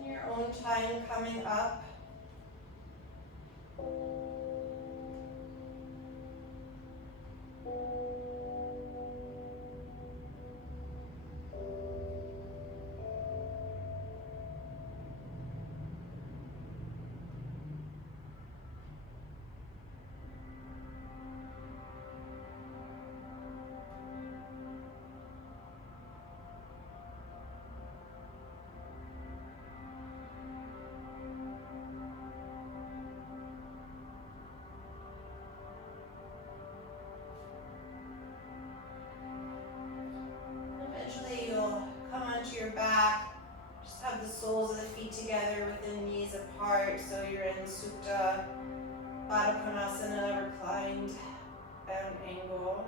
In your own time coming up. You'll come onto your back, just have the soles of the feet together with the knees apart, so you're in Supta Baddha Konasana, reclined down angle.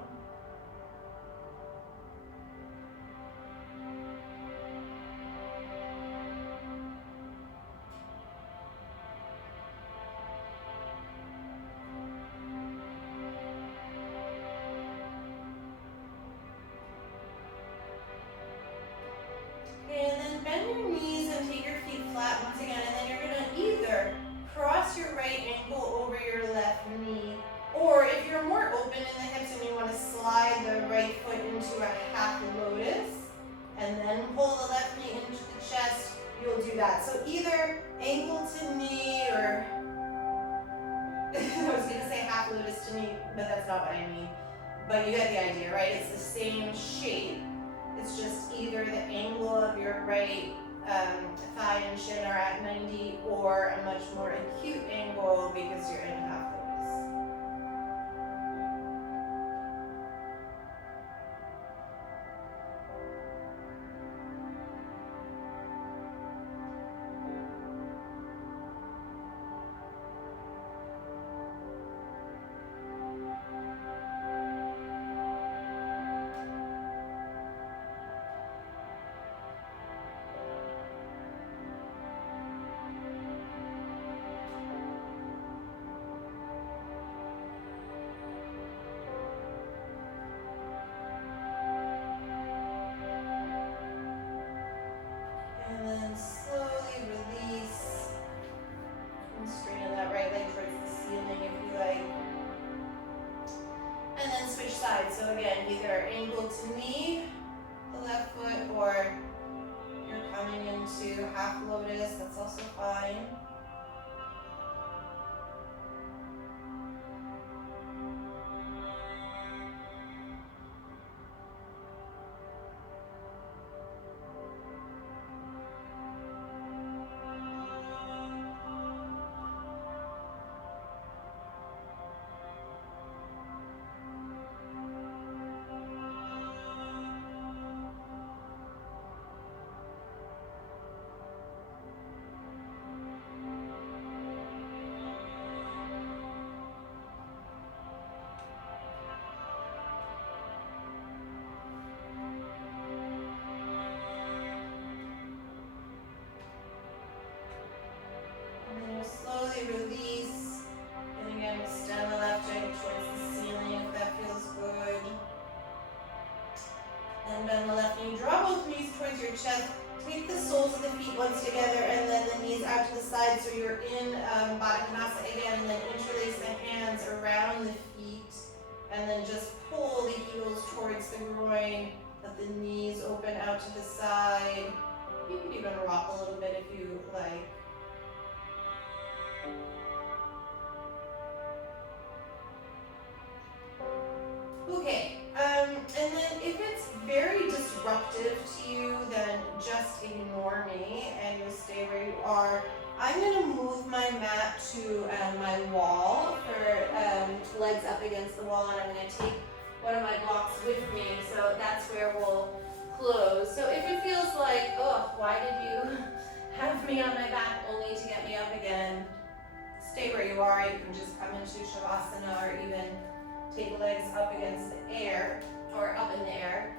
And then bend your knees and take your feet flat once again, and then you're going to either cross your right ankle over your left knee, or if you're more open in the hips and you want to slide the right foot into a half lotus, and then pull the left knee into the chest, you'll do that. So either ankle to knee, or I was going to say half lotus to knee, but that's not what I mean. But you get the idea, right? It's the same shape. It's just either the angle of your right thigh and shin are at 90, or a much more acute angle because you're in half lotus. So again, either ankle to knee, the left foot, or you're coming into half lotus, that's also fine. Slowly release, and again extend the left leg towards the ceiling if that feels good. And bend the left knee, draw both knees towards your chest. Take the soles of the feet once together, and then the knees out to the side, so you're in Baddha Konasana again, and then interlace the hands around the feet, and then just pull the heels towards the groin, let the knees open out to the side. You can even rock a little bit if you like. Okay, and then if it's very disruptive to you, then just ignore me and you'll stay where you are. I'm going to move my mat to my wall for legs up against the wall, and I'm going to take one of my blocks with me, so that's where we'll close. So if it feels like, oh, why did you have me on my back only to get me up again, stay where you are. You can just come into Shavasana, or even take legs up against the air, or up in the air.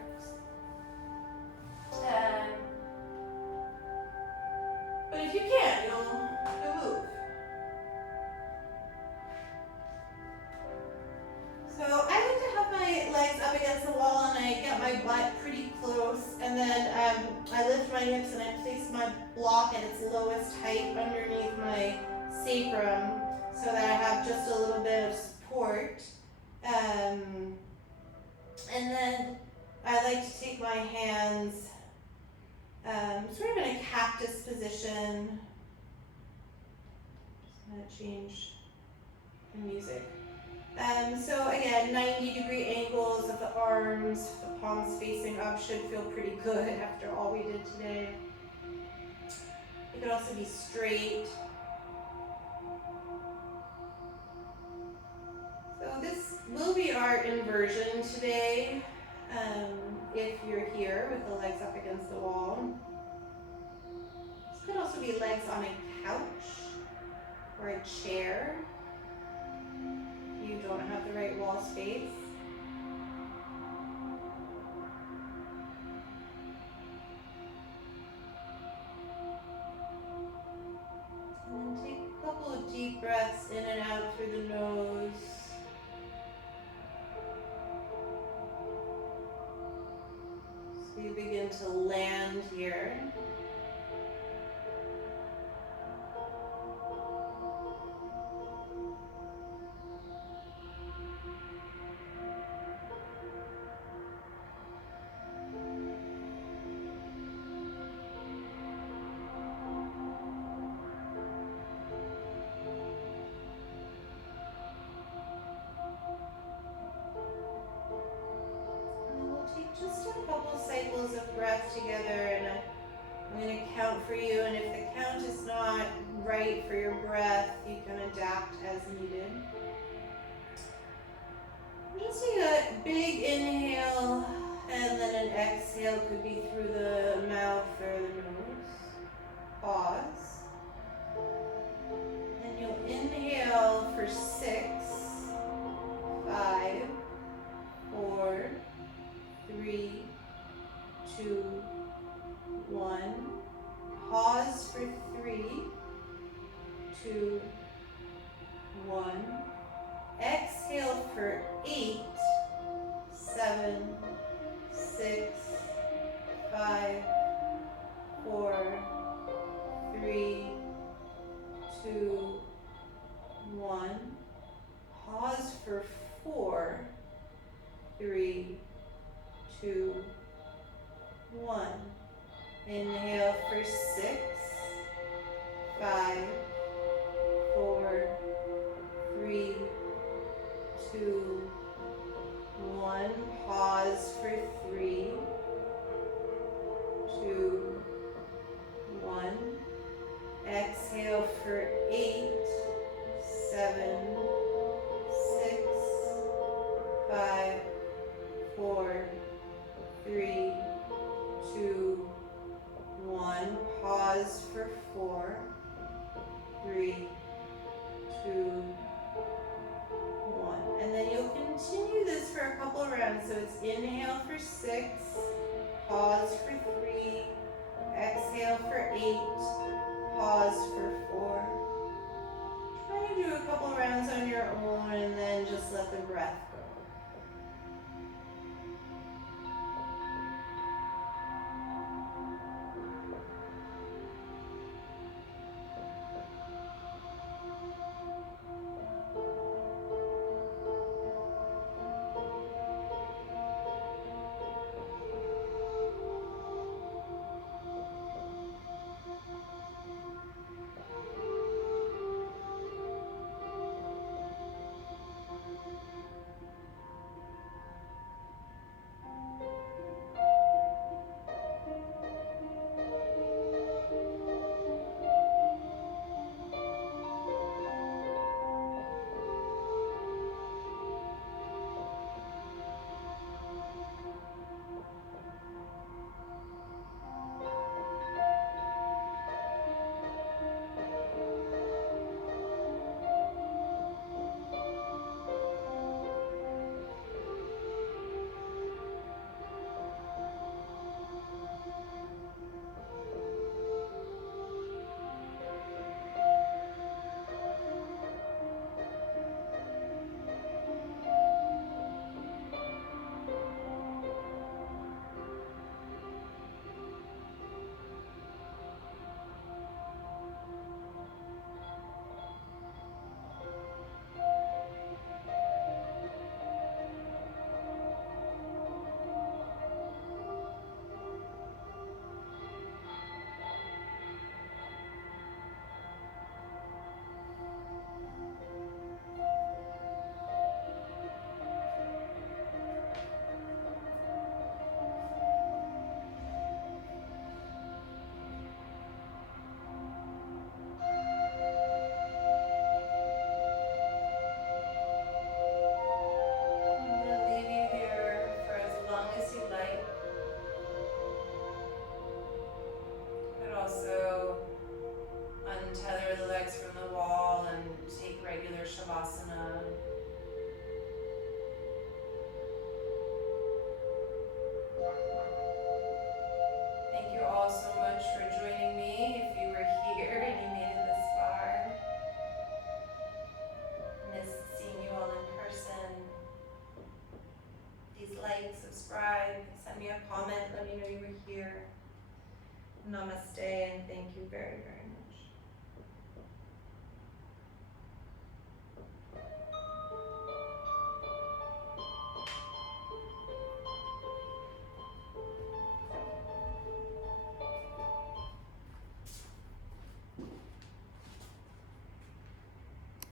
But if you can't, you'll its lowest height underneath my sacrum so that I have just a little bit of support. And then I like to take my hands sort of in a cactus position. Just gonna change the music. So again, 90-degree angles of the arms, the palms facing up should feel pretty good after all we did today. It could also be straight. So this will be our inversion today, if you're here with the legs up against the wall. This could also be legs on a couch or a chair. You don't have the right wall space. And then take a couple of deep breaths in and out through the nose. So you begin to land here. Just a couple cycles of breath together, and I'm going to count for you, and if the count is not right for your breath, you can adapt as needed. Just take a big inhale, and then an exhale, could be through the mouth or the nose. Pause. And you'll inhale for 6, 5, 4, 3, 2, 1. Pause for 3, 2, 1. Exhale for 8, 7, 6, 5, 4, 3, 2, 1. Pause for 4, 3, 2, 1. Inhale for 6, 5, 4, 3, 2, 1. Pause for 3, 2, 1. Exhale for 8, 7, 6, 5, 4, 3, 2, 1. Pause for 4, 3, 2, 1. And then you'll continue this for a couple rounds. So it's inhale for 6, pause for 3, exhale for 8,